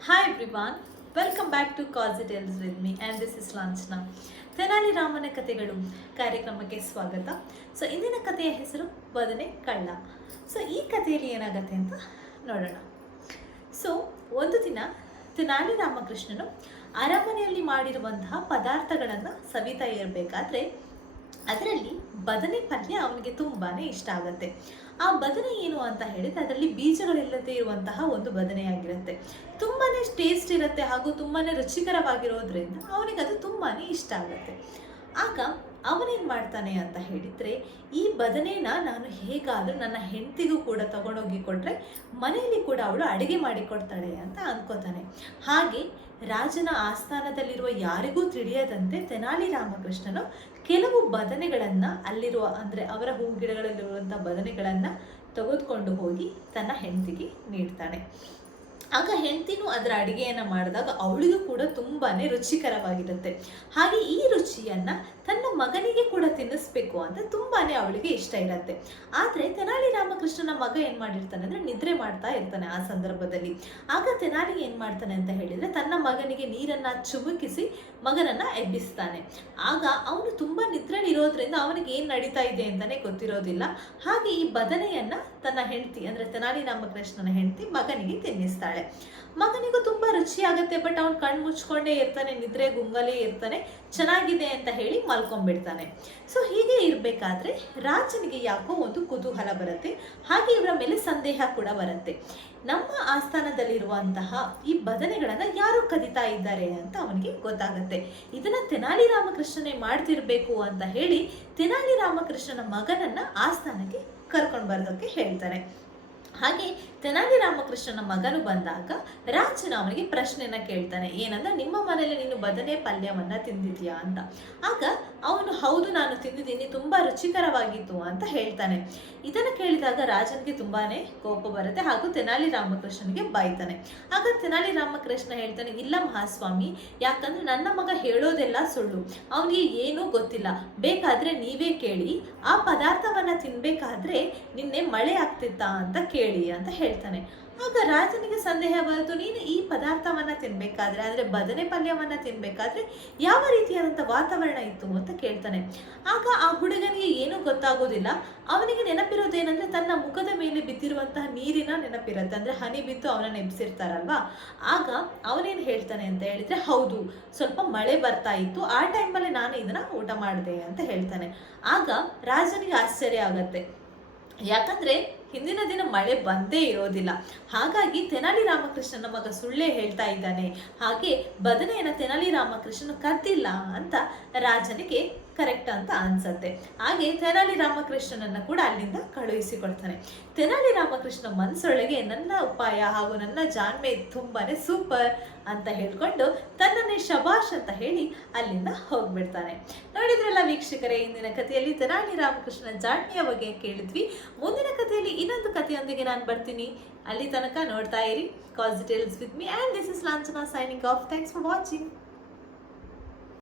Hi everyone, welcome back to Cause Tales with me and this is Lanchna. Tenali ರಾಮನ ಕಥೆಗಳು ಕಾರ್ಯಕ್ರಮಕ್ಕೆ ಸ್ವಾಗತ. So ಇಂದಿನ ಕಥೆಯ ಹೆಸರು ಬದನೆ ಕಳ್ಳ. ಸೊ ಈ ಕಥೆಯಲ್ಲಿ ಏನಾಗುತ್ತೆ ಅಂತ ನೋಡೋಣ. ಸೊ ಒಂದು ದಿನ ತೆನಾಲಿ ರಾಮಕೃಷ್ಣನು ಅರಮನೆಯಲ್ಲಿ ಮಾಡಿರುವಂತಹ ಪದಾರ್ಥಗಳನ್ನು ಸವಿತಾ ಇರಬೇಕಾದ್ರೆ ಅದರಲ್ಲಿ ಬದನೆ ಪಲ್ಯ ಅವನಿಗೆ ತುಂಬಾ ಇಷ್ಟ ಆಗುತ್ತೆ. ಆ ಬದನೆ ಏನು ಅಂತ ಹೇಳಿದ್ರೆ ಅದರಲ್ಲಿ ಬೀಜಗಳಿಲ್ಲದೆ ಇರುವಂತಹ ಒಂದು ಬದನೆಯಾಗಿರುತ್ತೆ. ತುಂಬಾ ಟೇಸ್ಟ್ ಇರುತ್ತೆ ಹಾಗೂ ತುಂಬಾ ರುಚಿಕರವಾಗಿರೋದ್ರಿಂದ ಅವನಿಗೆ ಅದು ತುಂಬಾ ಇಷ್ಟ ಆಗುತ್ತೆ. ಆಗ ಅವನೇನು ಮಾಡ್ತಾನೆ ಅಂತ ಹೇಳಿದರೆ, ಈ ಬದನೆನ ನಾನು ಹೇಗಾದರೂ ನನ್ನ ಹೆಂಡತಿಗೂ ಕೂಡ ತಗೊಂಡೋಗಿ ಕೊಟ್ಟರೆ ಮನೆಯಲ್ಲಿ ಕೂಡ ಅವಳು ಅಡುಗೆ ಮಾಡಿಕೊಡ್ತಾಳೆ ಅಂತ ಅಂದ್ಕೋತಾನೆ. ಹಾಗೆ ರಾಜನ ಆಸ್ಥಾನದಲ್ಲಿರುವ ಯಾರಿಗೂ ತಿಳಿಯದಂತೆ ತೆನಾಲಿ ರಾಮಕೃಷ್ಣನು ಕೆಲವು ಬದನೆಗಳನ್ನು ಅಲ್ಲಿರುವ ಅಂದರೆ ಅವರ ಹೂ ಗಿಡಗಳಲ್ಲಿರುವಂಥ ಬದನೆಗಳನ್ನು ತೆಗೆದುಕೊಂಡು ಹೋಗಿ ತನ್ನ ಹೆಂಡತಿಗೆ ನೀಡ್ತಾನೆ. ಆಗ ಹೆಂಡತಿನೂ ಅದರ ಅಡುಗೆಯನ್ನು ಮಾಡಿದಾಗ ಅವಳಿಗೂ ಕೂಡ ತುಂಬಾ ರುಚಿಕರವಾಗಿರುತ್ತೆ. ಹಾಗೆ ಈ ರುಚಿಯನ್ನು ತನ್ನ ಮಗನಿಗೆ ಕೂಡ ತಿನ್ನಿಸ್ಬೇಕು ಅಂತ ತುಂಬಾ ಅವಳಿಗೆ ಇಷ್ಟ ಇರುತ್ತೆ. ಆದರೆ ತೆನಾಲಿ ರಾಮಕೃಷ್ಣನ ಮಗ ಏನು ಮಾಡಿರ್ತಾನೆ ಅಂದರೆ ನಿದ್ರೆ ಮಾಡ್ತಾ ಇರ್ತಾನೆ ಆ ಸಂದರ್ಭದಲ್ಲಿ. ಆಗ ತೆನಾಲಿ ಏನು ಮಾಡ್ತಾನೆ ಅಂತ ಹೇಳಿದರೆ ತನ್ನ ಮಗನಿಗೆ ನೀರನ್ನು ಚುಮುಕಿಸಿ ಮಗನನ್ನು ಎಬ್ಬಿಸ್ತಾನೆ. ಆಗ ಅವನು ತುಂಬ ನಿದ್ರೆಯಲ್ಲಿ ಇರೋದ್ರಿಂದ ಅವನಿಗೆ ಏನು ನಡೀತಾ ಇದೆ ಅಂತಲೇ ಗೊತ್ತಿರೋದಿಲ್ಲ. ಹಾಗೆ ಈ ಬದನೆಯನ್ನು ತನ್ನ ಹೆಂಡತಿ ಅಂದರೆ ತೆನಾಲಿ ರಾಮಕೃಷ್ಣನ ಹೆಂಡತಿ ಮಗನಿಗೆ ತಿನ್ನಿಸ್ತಾಳೆ. ಮಗನಿಗೂ ತುಂಬ ರುಚಿ ಆಗುತ್ತೆ. ಬಟ್ ಅವನು ಕಣ್ಣು ಮುಚ್ಕೊಂಡೇ ಇರ್ತಾನೆ, ನಿದ್ರೆ ಗುಂಗಲೇ ಇರ್ತಾನೆ, ಚೆನ್ನಾಗಿದೆ ಅಂತ ಹೇಳಿ ಮಲ್ಕೊಂಡ್ಬಿಡ್ತಾನೆ. ಸೊ ಹೀಗೆ ಇರಬೇಕಾದ್ರೆ ರಾಜನಿಗೆ ಯಾಕೋ ಒಂದು ಕುತೂಹಲ ಬರುತ್ತೆ. ಹಾಗೆ ಇವರ ಮೇಲೆ ಸಂದೇಹ ಕೂಡ ಬರುತ್ತೆ. ನಮ್ಮ ಆಸ್ಥಾನದಲ್ಲಿರುವಂತಹ ಈ ಬದನೆಗಳನ್ನು ಯಾರು ಕದಿತಾ ಇದ್ದಾರೆ ಅಂತ ಅವನಿಗೆ ಗೊತ್ತಾಗುತ್ತೆ. ಇದನ್ನ ತೆನಾಲಿ ರಾಮಕೃಷ್ಣನೇ ಮಾಡ್ತಿರ್ಬೇಕು ಅಂತ ಹೇಳಿ ತೆನಾಲಿ ರಾಮಕೃಷ್ಣನ ಮಗನನ್ನ ಆಸ್ಥಾನಕ್ಕೆ ಕರ್ಕೊಂಡು ಬರೋದಕ್ಕೆ ಹೇಳ್ತಾರೆ. ಹಾಗೆ ತೆನಾಲಿ ರಾಮಕೃಷ್ಣನ ಮಗನು ಬಂದಾಗ ರಾಜನ ಅವನಿಗೆ ಪ್ರಶ್ನೆನ ಕೇಳ್ತಾನೆ. ಏನಂದ್ರೆ, ನಿಮ್ಮ ಮನೆಯಲ್ಲಿ ನೀನು ಬದನೆ ಪಲ್ಯವನ್ನ ತಿಂದಿದ್ಯಾ ಅಂತ. ಆಗ ಅವನು ಹೌದು, ನಾನು ತಿಂದಿದ್ದೀನಿ, ತುಂಬಾ ರುಚಿಕರವಾಗಿತ್ತು ಅಂತ ಹೇಳ್ತಾನೆ. ಇದನ್ನು ಕೇಳಿದಾಗ ರಾಜನಿಗೆ ತುಂಬಾನೇ ಕೋಪ ಬರುತ್ತೆ ಹಾಗೂ ತೆನಾಲಿ ರಾಮಕೃಷ್ಣನಿಗೆ ಬೈತಾನೆ. ಆಗ ತೆನಾಲಿ ರಾಮಕೃಷ್ಣ ಹೇಳ್ತಾನೆ, ಇಲ್ಲ ಮಹಾಸ್ವಾಮಿ, ಯಾಕಂದ್ರೆ ನನ್ನ ಮಗ ಹೇಳೋದೆಲ್ಲ ಸುಳ್ಳು, ಅವನಿಗೆ ಏನೂ ಗೊತ್ತಿಲ್ಲ, ಬೇಕಾದ್ರೆ ನೀವೇ ಕೇಳಿ, ಆ ಪದಾರ್ಥವನ್ನ ತಿನ್ಬೇಕಾದ್ರೆ ನಿನ್ನೆ ಮಳೆ ಆಗ್ತಿತ್ತಾ ಅಂತ ಕೇಳಿ ಅಂತ ಹೇಳ್ತಾನೆ. ಆಗ ರಾಜನಿಗೆ ಸಂದೇಹ ಬಂತು, ನೀನು ಈ ಪದಾರ್ಥವನ್ನ ತಿನ್ಬೇಕಾದ್ರೆ ಅಂದ್ರೆ ಬದನೆ ಪಲ್ಯವನ್ನ ತಿನ್ಬೇಕಾದ್ರೆ ಯಾವ ರೀತಿಯಾದಂಥ ವಾತಾವರಣ ಇತ್ತು ಅಂತ ಕೇಳ್ತಾನೆ. ಆಗ ಆ ಹುಡುಗನಿಗೆ ಏನೂ ಗೊತ್ತಾಗೋದಿಲ್ಲ. ಅವನಿಗೆ ನೆನಪಿರೋದೇನಂದ್ರೆ ತನ್ನ ಮುಖದ ಮೇಲೆ ಬಿದ್ದಿರುವಂತಹ ನೀರಿನ ನೆನಪಿರುತ್ತೆ, ಅಂದ್ರೆ ಹನಿ ಬಿದ್ದು ಅವನನ್ನ ಎಬ್ಸಿರ್ತಾರಲ್ವಾ. ಆಗ ಅವನೇನು ಹೇಳ್ತಾನೆ ಅಂತ ಹೇಳಿದ್ರೆ, ಹೌದು, ಸ್ವಲ್ಪ ಮಳೆ ಬರ್ತಾ ಇತ್ತು, ಆ ಟೈಮಲ್ಲಿ ನಾನು ಇದನ್ನ ಊಟ ಮಾಡಿದೆ ಅಂತ ಹೇಳ್ತಾನೆ. ಆಗ ರಾಜನಿಗೆ ಆಶ್ಚರ್ಯ ಆಗತ್ತೆ. ಯಾಕಂದ್ರೆ ಹಿಂದಿನ ದಿನ ಮಳೆ ಬಂದೇ ಇರೋದಿಲ್ಲ. ಹಾಗಾಗಿ ತೆನಾಲಿ ರಾಮಕೃಷ್ಣನ ಮಗ ಸುಳ್ಳೇ ಹೇಳ್ತಾ ಇದ್ದಾನೆ, ಹಾಗೆ ಬದನೆಯನ್ನು ತೆನಾಲಿ ರಾಮಕೃಷ್ಣನ ಕದ್ದಿಲ್ಲ ಅಂತ ರಾಜನಿಗೆ ಕರೆಕ್ಟ್ ಅಂತ ಅನ್ಸತ್ತೆ. ಹಾಗೆ ತೆನಾಲಿ ರಾಮಕೃಷ್ಣನನ್ನ ಕೂಡ ಅಲ್ಲಿಂದ ಕಳುಹಿಸಿಕೊಡ್ತಾನೆ. ತೆನಾಲಿ ರಾಮಕೃಷ್ಣ ಮನಸ್ಸೊಳಗೆ ನನ್ನ ಉಪಾಯ ಹಾಗೂ ನನ್ನ ಜಾಣ್ಮೆ ತುಂಬಾನೇ ಸೂಪರ್ ಅಂತ ಹೇಳ್ಕೊಂಡು ತನ್ನನ್ನೇ ಶಬಾಷ್ ಅಂತ ಹೇಳಿ ಅಲ್ಲಿಂದ ಹೋಗ್ಬಿಡ್ತಾನೆ. ನೋಡಿದ್ರಲ್ಲ ವೀಕ್ಷಕರೇ, ಇಂದಿನ ಕಥೆಯಲ್ಲಿ ತೆನಾಲಿ ರಾಮಕೃಷ್ಣನ ಜಾಣ್ಮೆಯ ಬಗ್ಗೆ ಕೇಳಿದ್ವಿ. ಮುಂದಿನ ಕಥೆಯಲ್ಲಿ ಇನ್ನೊಂದು ಕಥೆಯೊಂದಿಗೆ ನಾನು ಬರ್ತೀನಿ. ಅಲ್ಲಿ ತನಕ ನೋಡ್ತಾ ಇರಿ coast tales with me, and this is Lanchana signing off. Thanks for watching.